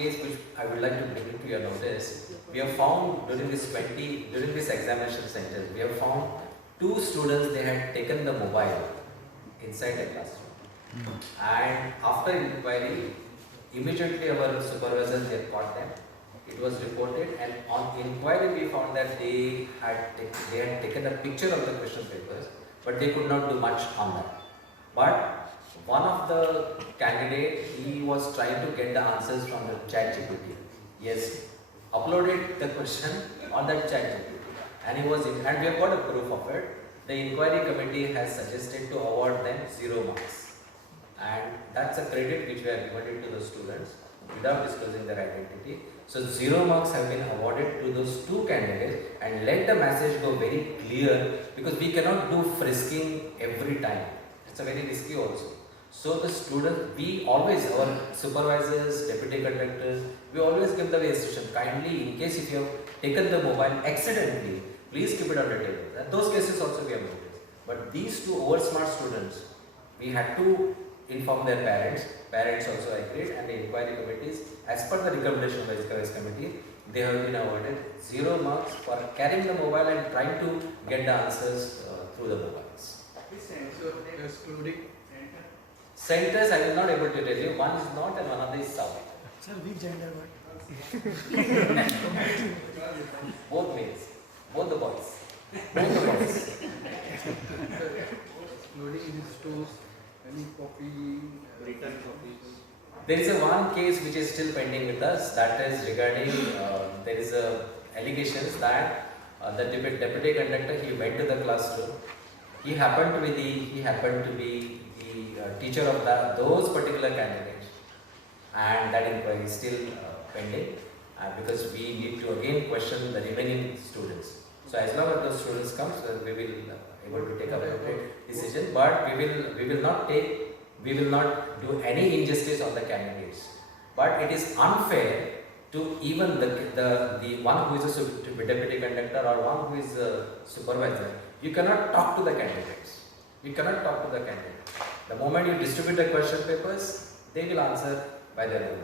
case which I would like to bring to your notice. We have found during this examination center, we have found 2 students, they had taken the mobile inside the classroom. And after inquiry, immediately our supervisors, they caught them. It was reported, and on inquiry we found that they had taken a picture of the question papers, but they could not do much on that. But one of the candidate, he was trying to get the answers from the ChatGPT. Yes, uploaded the question on that ChatGPT, and and we have got a proof of it. The inquiry committee has suggested to award them 0 marks, and that's a credit which we have given it to the students without disclosing their identity. So 0 marks have been awarded to those 2 candidates, and let the message go very clear, because we cannot do frisking every time. It's a very risky also. So the students, we always, our supervisors, deputy conductors, we always give the instruction, kindly, in case if you have taken the mobile accidentally, please keep it on the table. And those cases also we have noticed. But these 2 over smart students, we had to inform their parents. Parents also agreed, and the inquiry committees, as per the recommendation of the Vice Committee, they have been awarded 0 marks for carrying the mobile and trying to get the answers through the mobiles. Excluding centers, I will not able to tell you. One is not and one of them is south. Sir, which gender word? Both males, both the boys. Both the boys. excluding these 2, any copy, return copies. There is a one case which is still pending with us. That is regarding there is a allegations that the deputy conductor, he went to the classroom. He happened to be the teacher of those particular candidates, and that inquiry is still pending because we need to again question the remaining students. So as long as those students come, we will able to take a appropriate decision. But we will not do any injustice on the candidates. But it is unfair to even the one who is a deputy conductor or one who is a supervisor. You cannot talk to the candidates. You cannot talk to the candidates. The moment you distribute the question papers, they will answer by their own.